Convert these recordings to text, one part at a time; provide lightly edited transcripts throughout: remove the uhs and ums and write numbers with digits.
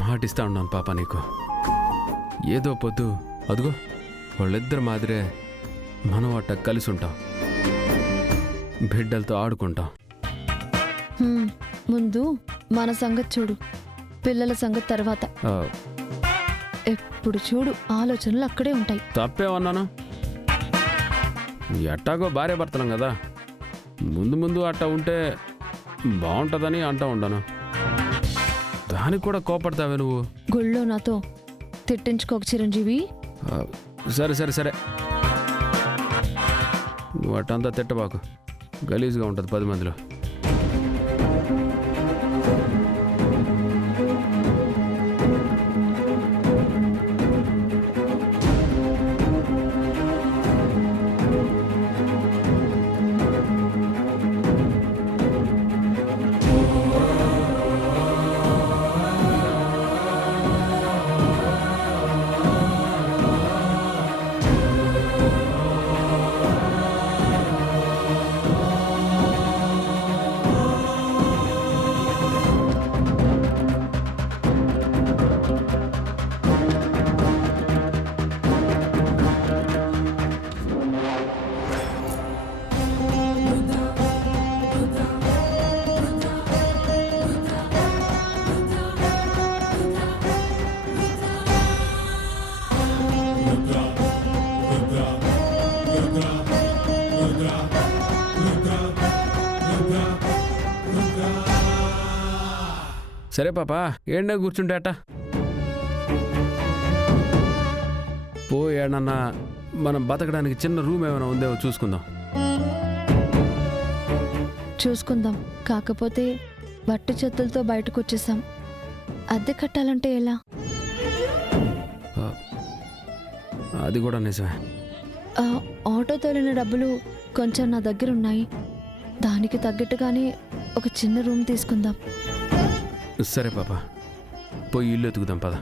మాటిస్తా ఉన్నాను పాప నీకు. ఏదో పొద్దు అదిగో వాళ్ళిద్దరి మాదిరే మనం అట్ట కలిసి ఉంటాం, బిడ్డలతో ఆడుకుంటాం. ముందు మన సంగతి చూడు, పిల్లల సంగతి తర్వాత. ఎప్పుడు చూడు ఆలోచనలు అక్కడే ఉంటాయి. తప్పేమన్నాను? ఎట్టాగో భార్య భర్తలం కదా, ముందు ముందు అట్ట ఉంటే బాగుంటుందని అంటూ ఉంటాను. దానికి కూడా కోపడతావే నువ్వు. గుళ్ళో నాతో తిట్టించుకోక చిరంజీవి. సరే సరే సరే, నువ్వు అట్టంతా తిట్టబాకు, గలీజ్గా ఉంటుంది 10 మందిలో. సరే పాపా, ఏండే కూర్చుంటే అట్ట పో. ఏడన్నా మనం బతకడానికి చిన్న రూమ్ ఏమైనా ఉందేమో చూసుకుందాం. చూసుకుందాం, కాకపోతే బట్టు చెత్తలతో బయటకు వచ్చేసాం. అద్దె కట్టాలంటే ఎలా? అది కూడా నిజమే. ఆటో తోలిన డబ్బులు కొంచెం నా దగ్గర ఉన్నాయి, దానికి తగ్గట్టుగానే ఒక చిన్న రూమ్ తీసుకుందాం. సరే పాపా, పోయి ఇల్లు ఎతుకుదాం పద.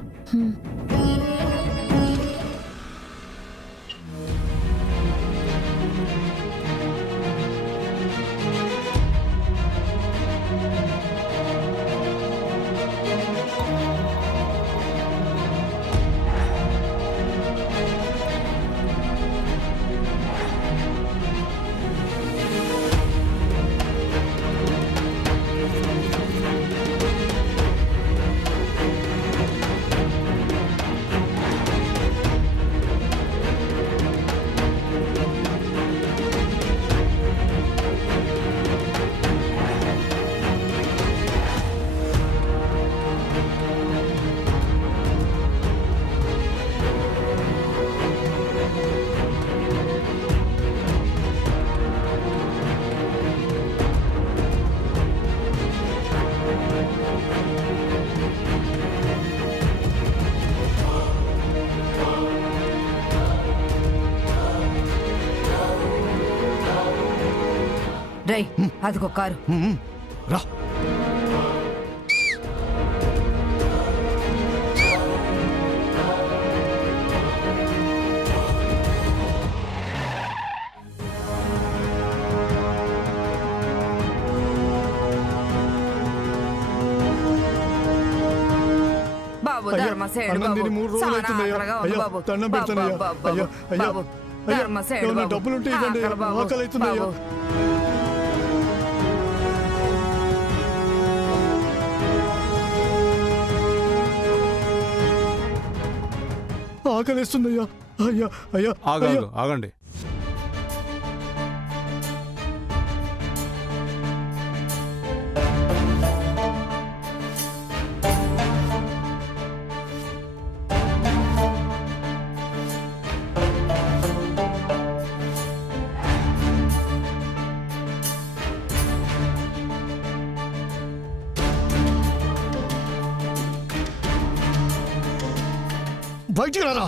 రై, అదిగో కారు. రా. బాబు ధర్మసేడు బాబు, చాలా ఆకలిగా ఉంది బాబు. బాబు ధర్మసేడు బాబు, డబ్బులుంటే బాబు. ఆకలిస్తుందయ్యా. అయ్యా అయ్యా ఆగండి. బయటికి రారా.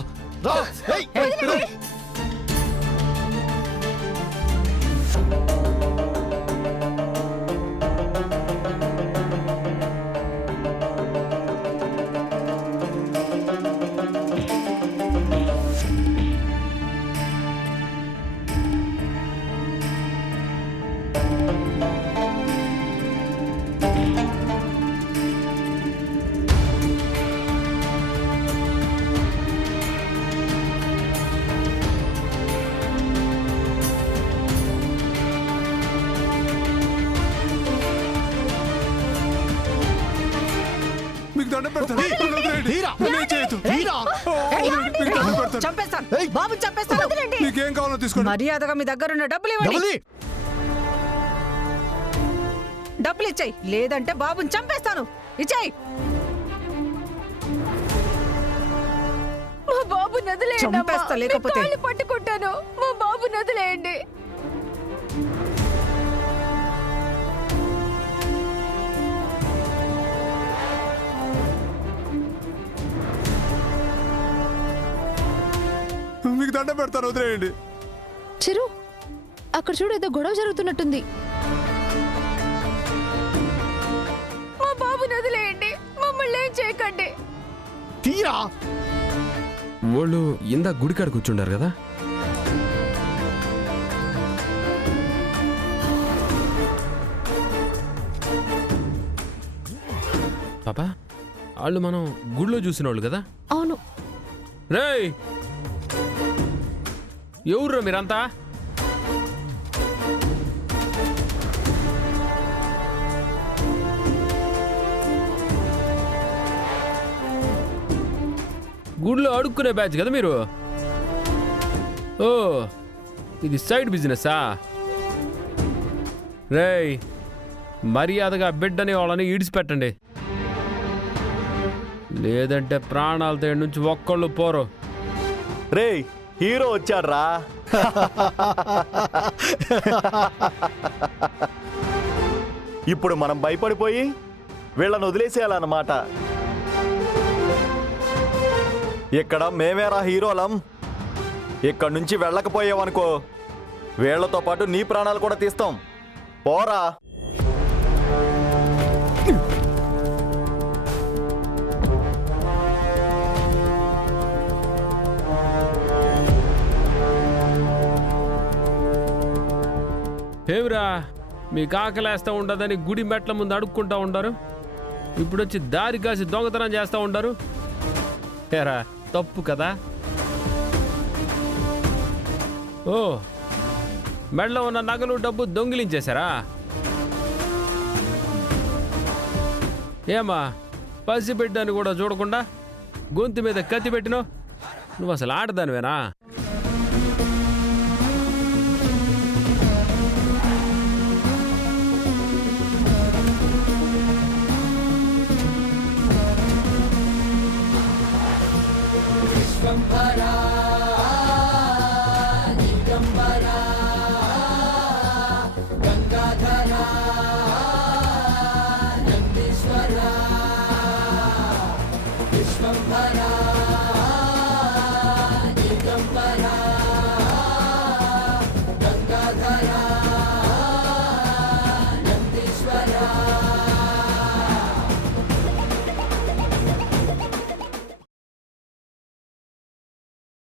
మీకు దండం పెడతాను నన్ను వదిలేయండి. తీరా. నన్ను ఏం చేయొద్దు. తీరా. మీకు దండం పెడతాను. చంపేస్తాను ఏయ్. బాబుని చంపేస్తాను మీకేం కావాలో తీసుకోండి. మర్యాదగా మీ దగ్గర ఉన్న డబ్బులు ఇవ్వండి డబ్బులి. డబ్బులు ఇచ్చాయి లేదంటే బాబుని చంపేస్తాను ఇచ్చాయి మా బాబు నదిలేయండి అమ్మా. చంపేస్తా లేకపోతే. మీ కాళ్ళు పట్టుకుంటాను మా బాబు నదిలేయండి. మీకు దండం పెడతాను వదిలేయండి. చిరు అక్కడ చూడు ఏదో గొడవ జరుగుతున్నట్టుంది. మా బాబు నదిలేయండి మమ్మల్ని ఏం చేయకండి. తీరా. వాళ్ళు ఇందా గుడికాడ కూర్చుండారు కదా. పాపా వాళ్ళు మనం గుడిలో చూసిన వాళ్ళు కదా. అవును రేయ్ ఎవర్రా మీరంతా? గుడిలో అడుక్కునే బ్యాచ్ కదా మీరు? ఓ ఇది సైడ్ బిజినెస్సా? రేయ్ మర్యాదగా బిడ్డని వాళ్ళని ఈడిచిపెట్టండి, లేదంటే ప్రాణాలతో ఈడ నుంచి ఒక్కళ్ళు పోరు. రేయ్ హీరో వచ్చాడ్రా. ఇప్పుడు మనం భయపడిపోయి వీళ్ళని వదిలేసేయాలన్నమాట. ఇక్కడ మేమేరా హీరోలం. ఇక్కడ నుంచి వెళ్ళకపోయావనుకో వీళ్లతో పాటు నీ ప్రాణాలు కూడా తీస్తాం. పోరా. ఏమిరా మీకు ఆకలేస్తూ ఉండదని గుడి మెట్ల ముందు అడుక్కుంటా ఉంటారు, ఇప్పుడు వచ్చి దారి కాసి దొంగతనం చేస్తూ ఉంటారు. ఏరా తప్పు కదా? ఓ మెడలో ఉన్న నగలు డబ్బు దొంగిలించేశారా? ఏమా పసిబిడ్డని కూడా చూడకుండా గొంతు మీద కత్తి పెట్టినావు? నువ్వు అసలు ఆడదానివేనా? విశ్వంభరా